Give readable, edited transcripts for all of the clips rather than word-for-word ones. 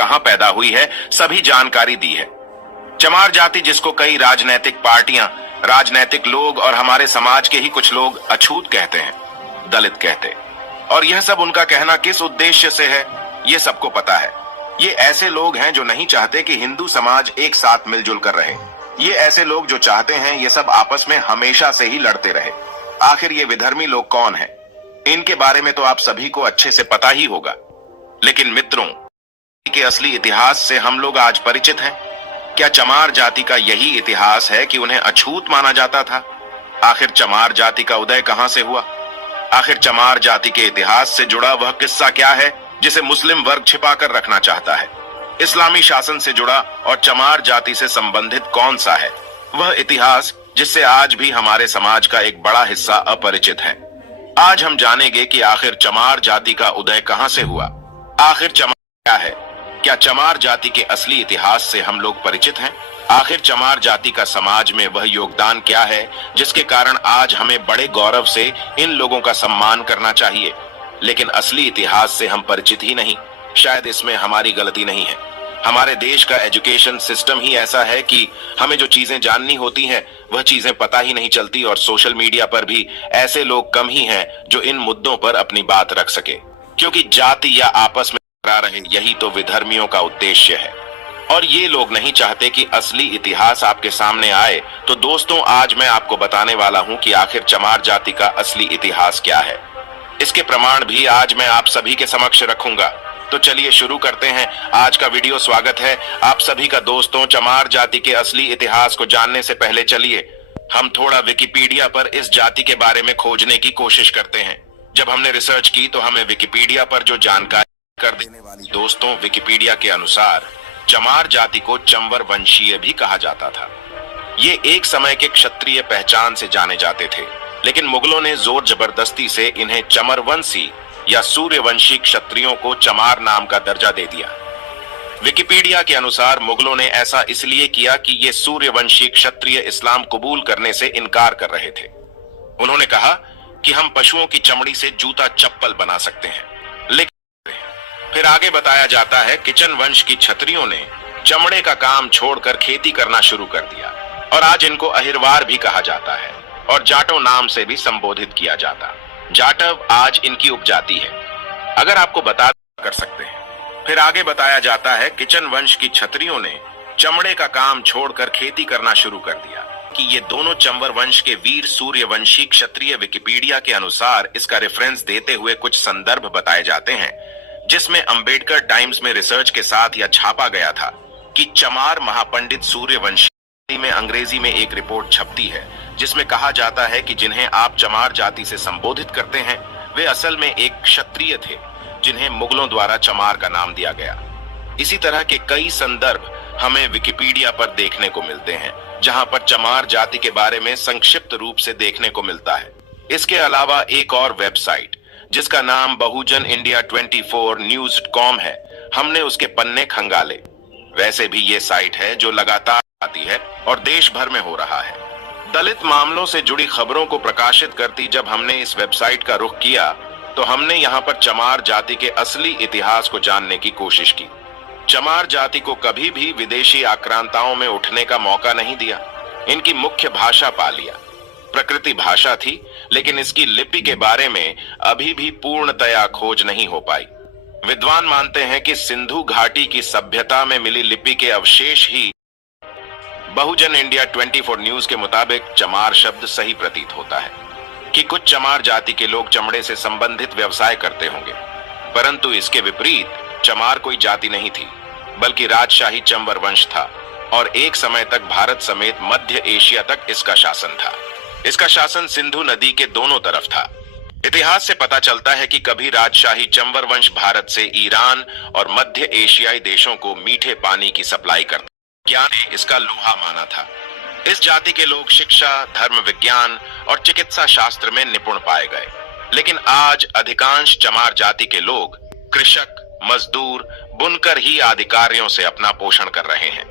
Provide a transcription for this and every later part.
कहां पैदा हुई है, सभी जानकारी दी है। चमार जाति, जिसको कई राजनैतिक पार्टियां, राजनैतिक लोग और हमारे समाज के ही कुछ लोग अछूत कहते हैं, दलित कहते, और यह सब उनका कहना किस उद्देश्य से है, ये सबको पता है। ये ऐसे लोग हैं जो नहीं चाहते कि हिंदू समाज एक साथ मिलजुल कर रहे। ये ऐसे लोग जो चाहते हैं ये सब आपस में हमेशा से ही लड़ते रहे। आखिर ये विधर्मी लोग कौन हैं? इनके बारे में तो आप सभी को अच्छे से पता ही होगा। लेकिन मित्रों, के असली इतिहास से हम लोग आज परिचित हैं। क्या चमार जाति का यही इतिहास है कि उन्हें अछूत माना जाता था? आखिर चमार जाति का उदय कहां से हुआ? आखिर चमार जाति के इतिहास से जुड़ा वह किस्सा क्या है जिसे मुस्लिम वर्ग छिपाकर रखना चाहता है? इस्लामी शासन से जुड़ा और चमार जाति से संबंधित कौन सा है वह इतिहास जिससे आज भी हमारे समाज का एक बड़ा हिस्सा अपरिचित है? आज हम जानेंगे कि आखिर चमार जाति का उदय कहां से हुआ। आखिर चमार क्या है? क्या चमार जाति के असली इतिहास से हम लोग परिचित हैं? आखिर चमार जाति का समाज में वह योगदान क्या है जिसके कारण आज हमें बड़े गौरव से इन लोगों का सम्मान करना चाहिए? लेकिन असली इतिहास से हम परिचित ही नहीं। शायद इसमें हमारी गलती नहीं है। हमारे देश का एजुकेशन सिस्टम ही ऐसा है कि हमें जो चीजें जाननी होती हैं वह चीजें पता ही नहीं चलती, और सोशल मीडिया पर भी ऐसे लोग कम ही हैं जो इन मुद्दों पर अपनी बात रख सके, क्योंकि जाति या आपस में टकरा रहे यही तो विधर्मियों का उद्देश्य है। और ये लोग नहीं चाहते कि असली इतिहास आपके सामने आए। तो दोस्तों, आज मैं आपको बताने वाला हूं कि आखिर चमार जाति का असली इतिहास क्या है। इसके प्रमाण भी आज मैं आप सभी के समक्ष रखूंगा। तो चलिए शुरू करते हैं आज का वीडियो। स्वागत है आप सभी का दोस्तों। चमार जाति के असली इतिहास को जानने से पहले चलिए हम थोड़ा विकिपीडिया पर इस जाति के बारे में खोजने की कोशिश करते हैं। जब हमने रिसर्च की तो हमें विकिपीडिया पर जो जानकारी कर देने वाली दोस्तों, विकिपीडिया के अनुसार चमार जाति को चंवर वंशीय भी कहा जाता था। ये एक समय के क्षत्रिय पहचान से जाने जाते थे, लेकिन मुगलों ने जोर जबरदस्ती से इन्हें चमरवंशी या सूर्यवंशी क्षत्रियों को चमार नाम का दर्जा दे दिया। विकिपीडिया के अनुसार मुगलों ने ऐसा इसलिए किया कि ये सूर्यवंशी क्षत्रिय इस्लाम कबूल करने से इनकार कर रहे थे। उन्होंने कहा कि हम पशुओं की चमड़ी से जूता चप्पल बना सकते हैं, लेकिन फिर आगे बताया जाता है किचन वंश की क्षत्रियों ने चमड़े का काम छोड़कर खेती करना शुरू कर दिया, और आज इनको अहिरवार भी कहा जाता है और जाटो नाम से भी संबोधित किया जाता। जाटव आज इनकी उपजाति है, अगर आपको बता कर सकते हैं। फिर आगे बताया जाता है किचन वंश की क्षत्रियों ने चमड़े का काम छोड़कर खेती करना शुरू कर दिया कि ये दोनों चंवर वंश के वीर सूर्यवंशी क्षत्रिय। विकिपीडिया के अनुसार इसका रेफरेंस देते हुए कुछ संदर्भ बताए जाते हैं, जिसमें अंबेडकर टाइम्स में रिसर्च के साथ यह छापा गया था कि चमार महापंडित सूर्यवंशी में अंग्रेजी में एक रिपोर्ट छपती है जिसमें कहा जाता है कि जिन्हें आप चमार जाति से संबोधित करते हैं वे असल में एक क्षत्रिय थे जिन्हें मुगलों द्वारा चमार का नाम दिया गया। इसी तरह के कई संदर्भ हमें विकिपीडिया पर देखने को मिलते हैं, जहां पर चमार जाति के बारे में संक्षिप्त रूप से देखने को मिलता है। इसके अलावा एक और वेबसाइट जिसका नाम बहुजन इंडिया 24 न्यूज.com है, हमने उसके पन्ने खंगाले। वैसे भी ये साइट है जो लगातार आती है और देश भर में हो रहा है। दलित मामलों से जुड़ी खबरों को प्रकाशित करती जब हमने इस वेबसाइट का रुख किया तो हमने यहाँ पर चमार जाति के असली इतिहास को जानने की कोशिश की। चमार जाति को कभी भी विदेशी आक्रांताओं में उठने का मौका नहीं दिया। इनकी मुख्य भाषा पा लिया, प्रकृति भाषा थी, लेकिन इसकी लिपि के बारे में अभी भी पूर्णतया खोज नहीं हो पाई। विद्वान मानते हैं कि सिंधु घाटी की सभ्यता में मिली लिपि के अवशेष ही। बहुजन इंडिया 24 न्यूज के मुताबिक चमार शब्द सही प्रतीत होता है कि कुछ चमार जाति के लोग चमड़े से संबंधित व्यवसाय करते होंगे, परंतु इसके विपरीत चमार कोई जाति नहीं थी बल्कि राजशाही चंवर वंश था, और एक समय तक भारत समेत मध्य एशिया तक इसका शासन था। इसका शासन सिंधु नदी के दोनों तरफ था। इतिहास से पता चलता है कि कभी राजशाही चंवर वंश भारत से ईरान और मध्य एशियाई देशों को मीठे पानी की सप्लाई करता। ज्ञान ने इसका लोहा माना था। इस जाति के लोग शिक्षा, धर्म विज्ञान और चिकित्सा शास्त्र में निपुण पाए गए, लेकिन आज अधिकांश चमार जाति के लोग कृषक, मजदूर, बुनकर ही आदि कार्यों से अपना पोषण कर रहे हैं।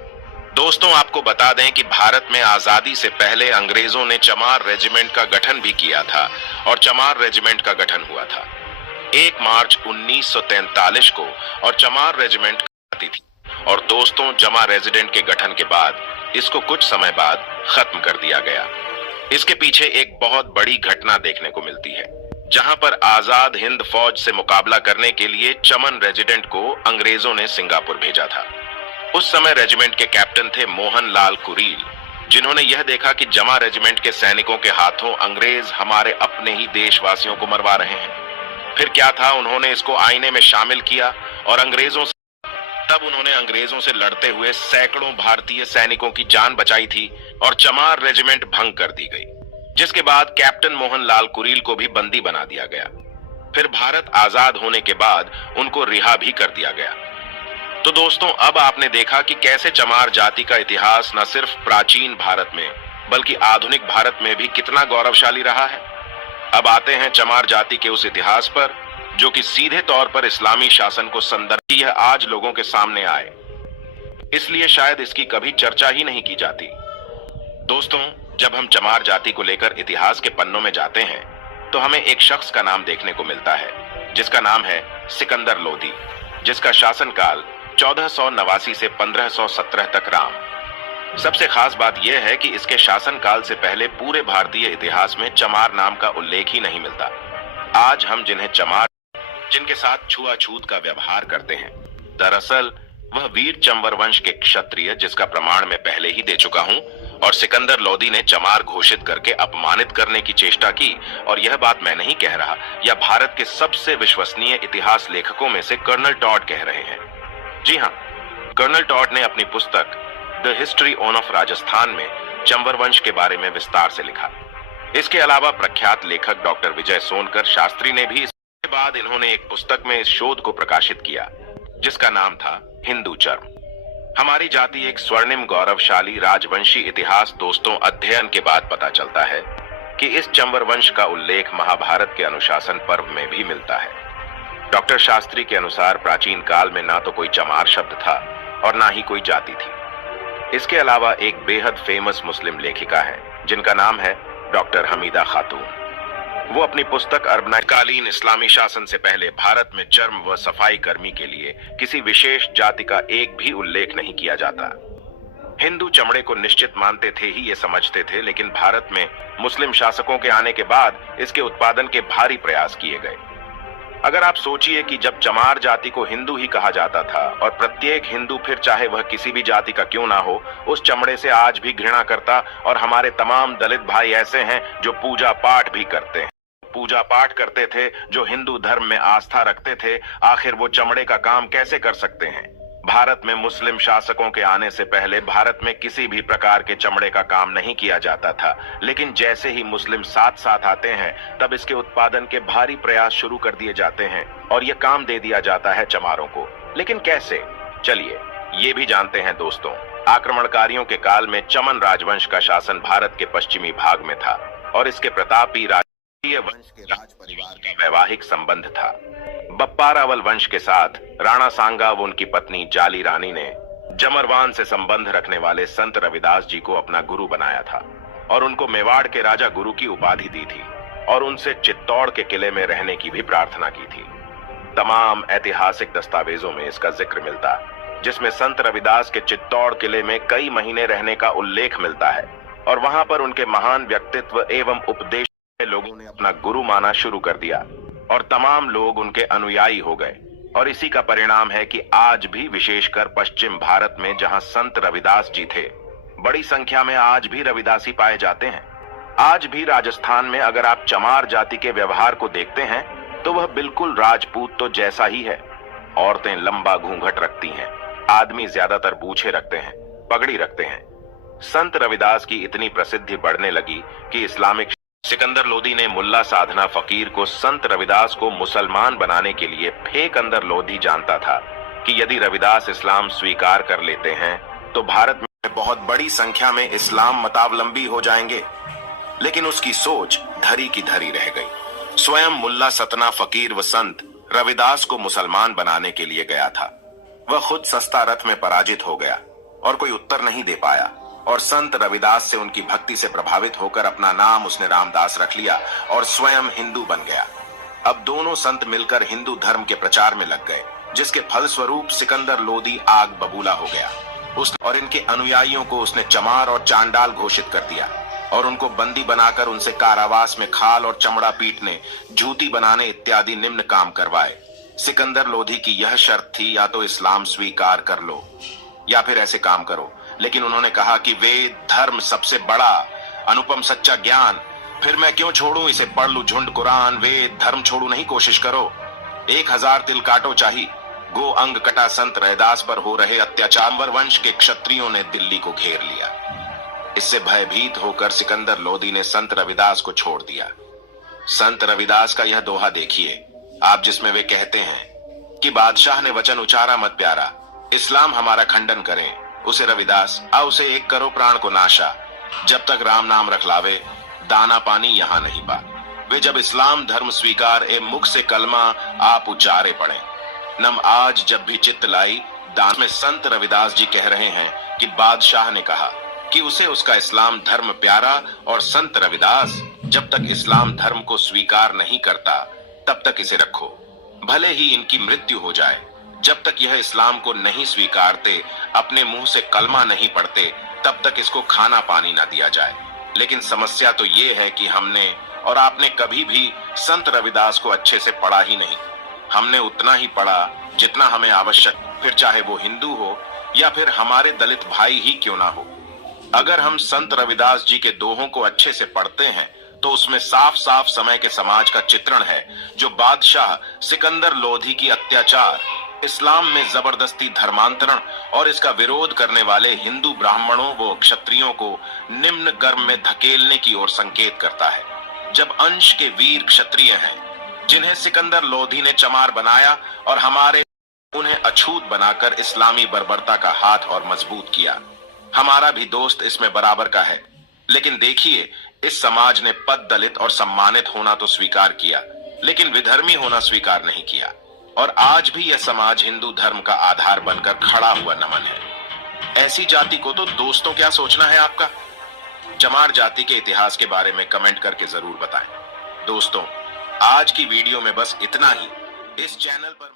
दोस्तों, आपको बता दें कि भारत में आजादी से पहले अंग्रेजों ने चमार रेजिमेंट का गठन भी किया था और चमार रेजिमेंट का गठन हुआ था 1 मार्च 1943 को, और चमार रेजिमेंट आती थी और दोस्तों जमा रेजिडेंट के गठन के बाद इसको कुछ समय बाद खत्म कर दिया गया। इसके पीछे एक बहुत बड़ी घटना देखने को मिलती है, जहां पर आजाद हिंद फौज से मुकाबला करने के लिए चमन रेजिडेंट को अंग्रेजों ने सिंगापुर भेजा था। उस समय रेजिमेंट के कैप्टन थे मोहन लाल कुरील, जिन्होंने यह देखा कि जमा रेजिमेंट के सैनिकों के हाथों अंग्रेज हमारे अपने ही देशवासियों को मरवा रहे हैं। फिर क्या था, उन्होंने इसको आईने में शामिल किया और तब उन्होंने अंग्रेजों से लड़ते हुए सैकड़ों भारतीय सैनिकों की जान बचाई थी और चमार रेजिमेंट भंग कर दी गई, जिसके बाद कैप्टन मोहन लाल कुरील को भी बंदी बना दिया गया। फिर भारत आजाद होने के बाद उनको रिहा भी कर दिया गया। तो दोस्तों, अब आपने देखा कि कैसे चमार जाति का इतिहास न सिर्फ प्राचीन भारत में बल्कि आधुनिक भारत में भी कितना गौरवशाली रहा है। अब आते हैं चमार जाति के उस इतिहास पर जो कि सीधे तौर पर इस्लामी शासन को संदर्भित यह आज लोगों के सामने आए, इसलिए शायद इसकी कभी चर्चा ही नहीं की जाती। दोस्तों, जब हम चमार जाति को लेकर इतिहास के पन्नों में जाते हैं तो हमें एक शख्स का नाम देखने को मिलता है, जिसका नाम है सिकंदर लोदी, जिसका शासनकाल 1489 से 1517 तक राम। सबसे खास बात यह है कि इसके शासनकाल से पहले पूरे भारतीय इतिहास में चमार नाम का उल्लेख ही नहीं मिलता। आज हम जिन्हें चमार, जिनके साथ छुआछूत का व्यवहार करते हैं, दरअसल वह वीर चंवर वंश के क्षत्रिय, जिसका प्रमाण मैं पहले ही दे चुका हूं, और सिकंदर लोदी ने चमार घोषित करके अपमानित करने की चेष्टा की। और यह बात मैं नहीं कह रहा, यह भारत के सबसे विश्वसनीय इतिहास लेखकों में से कर्नल टॉड कह रहे हैं। जी हाँ, कर्नल टॉड ने अपनी पुस्तक द हिस्ट्री ऑफ राजस्थान में चंवर वंश के बारे में विस्तार से लिखा। इसके अलावा प्रख्यात लेखक डॉक्टर विजय सोनकर शास्त्री ने भी इसके बाद इन्होंने एक पुस्तक में इस शोध को प्रकाशित किया, जिसका नाम था हिंदू चर्म। हमारी जाति एक स्वर्णिम गौरवशाली राजवंशी इतिहास। दोस्तों, अध्ययन के बाद पता चलता है कि इस चंवर वंश का उल्लेख महाभारत के अनुशासन पर्व में भी मिलता है। डॉक्टर शास्त्री के अनुसार प्राचीन काल में ना तो कोई चमार शब्द था और ना ही कोई जाति थी। इसके अलावा एक बेहद फेमस मुस्लिम लेखिका है जिनका नाम है डॉक्टर हमीदा खातून। वो अपनी पुस्तक अर्बनाकालीन इस्लामी शासन से पहले भारत में चर्म व सफाई कर्मी के लिए किसी विशेष जाति का एक भी उल्लेख नहीं किया जाता। हिंदू चमड़े को निश्चित मानते थे ही ये समझते थे, लेकिन भारत में मुस्लिम शासकों के आने के बाद इसके उत्पादन के भारी प्रयास किए गए। अगर आप सोचिए कि जब चमार जाति को हिंदू ही कहा जाता था और प्रत्येक हिंदू, फिर चाहे वह किसी भी जाति का क्यों ना हो, उस चमड़े से आज भी घृणा करता, और हमारे तमाम दलित भाई ऐसे हैं जो पूजा पाठ भी करते हैं, पूजा पाठ करते थे, जो हिंदू धर्म में आस्था रखते थे, आखिर वो चमड़े का काम कैसे कर सकते हैं? भारत में मुस्लिम शासकों के आने से पहले भारत में किसी भी प्रकार के चमड़े का काम नहीं किया जाता था, लेकिन जैसे ही मुस्लिम साथ साथ आते हैं तब इसके उत्पादन के भारी प्रयास शुरू कर दिए जाते हैं और यह काम दे दिया जाता है चमारों को। लेकिन कैसे? चलिए ये भी जानते हैं दोस्तों। आक्रमणकारियों के काल में चमन राजवंश का शासन भारत के पश्चिमी भाग में था और इसके प्रतापी वंश के राज परिवार का वैवाहिक संबंध था। बप्पारावल वंश के साथ राणा सांगा व उनकी पत्नी जाली रानी ने जमरवान से संबंध रखने वाले संत रविदास जी को अपना गुरु बनाया था और उनको मेवाड़ के राजा गुरु की उपाधि दी थी और उनसे चित्तौड़ के किले में रहने की भी प्रार्थना की थी। तमाम ऐतिहासिक दस्तावेजों में इसका जिक्र मिलता, जिसमें संत रविदास के चित्तौड़ किले में कई महीने रहने का उल्लेख मिलता है और वहां पर उनके महान व्यक्तित्व एवं उपदेश लोगों ने अपना गुरु माना शुरू कर दिया और तमाम लोग उनके अनुयायी हो गए। और इसी का परिणाम है कि आज भी विशेषकर पश्चिम भारत में जहां संत रविदास जी थे, बड़ी संख्या में आज भी रविदासी पाए जाते हैं। आज भी राजस्थान में अगर आप चमार जाति के व्यवहार को देखते हैं तो वह बिल्कुल राजपूत तो जैसा ही है। औरतें लंबा घूंघट रखती हैं, आदमी ज्यादातर बूछे रखते हैं, पगड़ी रखते हैं। संत रविदास की इतनी प्रसिद्धि बढ़ने लगी कि इस्लामिक सिकंदर लोदी ने मुल्ला साधना फकीर को संत रविदास को मुसलमान बनाने के लिए फेक अंदर लोदी जानता था कि यदि रविदास इस्लाम स्वीकार कर लेते हैं तो भारत में बहुत बड़ी संख्या में इस्लाम मतावलंबी हो जाएंगे। लेकिन उसकी सोच धरी की धरी रह गई। स्वयं मुल्ला सतना फकीर व संत रविदास को मुसलमान बनाने के लिए गया था। वह खुद सस्ता रथ में पराजित हो गया और कोई उत्तर नहीं दे पाया और संत रविदास से उनकी भक्ति से प्रभावित होकर अपना नाम उसने रामदास रख लिया और स्वयं हिंदू बन गया। अब दोनों संत मिलकर हिंदू धर्म के प्रचार में लग गए जिसके फलस्वरूप सिकंदर लोदी आग बबूला हो गया। और इनके अनुयायियों को उसने चमार और चांडाल घोषित कर दिया और उनको बंदी बनाकर उनसे कारावास में खाल और चमड़ा पीटने, जूती बनाने इत्यादि निम्न काम करवाए। सिकंदर लोधी की यह शर्त थी, या तो इस्लाम स्वीकार कर लो या फिर ऐसे काम करो। लेकिन उन्होंने कहा कि वेद, धर्म सबसे बड़ा, अनुपम सच्चा ज्ञान, फिर मैं क्यों छोड़ूं इसे, पढ़ लूं झुंड कुरान, वेद धर्म छोड़ू नहीं, कोशिश करो। 1000 तिल काटो चाहिए। गो अंग कटा संत रविदास पर हो रहे अत्याचार। वंश के क्षत्रियों ने दिल्ली को घेर लिया। इससे भयभीत होकर सिकंदर लोदी ने संत रविदास को छोड़ दिया। संत रविदास का यह दोहा देखिए आप, जिसमें वे कहते हैं कि बादशाह ने वचन उचारा मत प्यारा, इस्लाम हमारा खंडन करें उसे रविदास, आ उसे एक करो प्राण को नाशा, जब तक राम नाम रखलावे दाना पानी यहाँ नहीं पा। वे जब इस्लाम धर्म स्वीकार ए मुख से कलमा आप उचारे पड़े, नम आज जब भी चित्त लाई दान में। संत रविदास जी कह रहे हैं कि बादशाह ने कहा कि उसे उसका इस्लाम धर्म प्यारा, और संत रविदास जब तक इस्लाम धर्म को स्वीकार नहीं करता तब तक इसे रखो, भले ही इनकी मृत्यु हो जाए। जब तक यह इस्लाम को नहीं स्वीकारते, अपने मुंह से कलमा नहीं पढ़ते, तब तक इसको खाना पानी ना दिया जाए। लेकिन समस्या तो ये है कि हमने और आपने कभी भी संत रविदास को अच्छे से पढ़ा ही नहीं। हमने उतना ही पढ़ा जितना हमें आवश्यक, फिर चाहे वो हिंदू हो या फिर हमारे दलित भाई ही क्यों ना हो। अगर हम संत रविदास जी के दोहों को अच्छे से पढ़ते हैं तो उसमें साफ साफ समय के समाज का चित्रण है, जो बादशाह सिकंदर लोधी की अत्याचार, इस्लाम में जबरदस्ती धर्मांतरण और इसका विरोध करने वाले हिंदू ब्राह्मणों व क्षत्रियों को निम्न गर्म में धकेलने की ओर संकेत करता है। जब अंश के वीर क्षत्रिय हैं जिन्हें सिकंदर लोधी ने चमार बनाया और हमारे उन्हें अछूत बनाकर इस्लामी बर्बरता का हाथ और मजबूत किया। हमारा भी दोस्त इसमें बराबर का है। लेकिन देखिए, इस समाज ने पद दलित और सम्मानित होना तो स्वीकार किया, लेकिन विधर्मी होना स्वीकार नहीं किया। और आज भी यह समाज हिंदू धर्म का आधार बनकर खड़ा हुआ नमन है। ऐसी जाति को तो दोस्तों क्या सोचना है आपका? चमार जाति के इतिहास के बारे में कमेंट करके जरूर बताएं। दोस्तों, आज की वीडियो में बस इतना ही। इस चैनल पर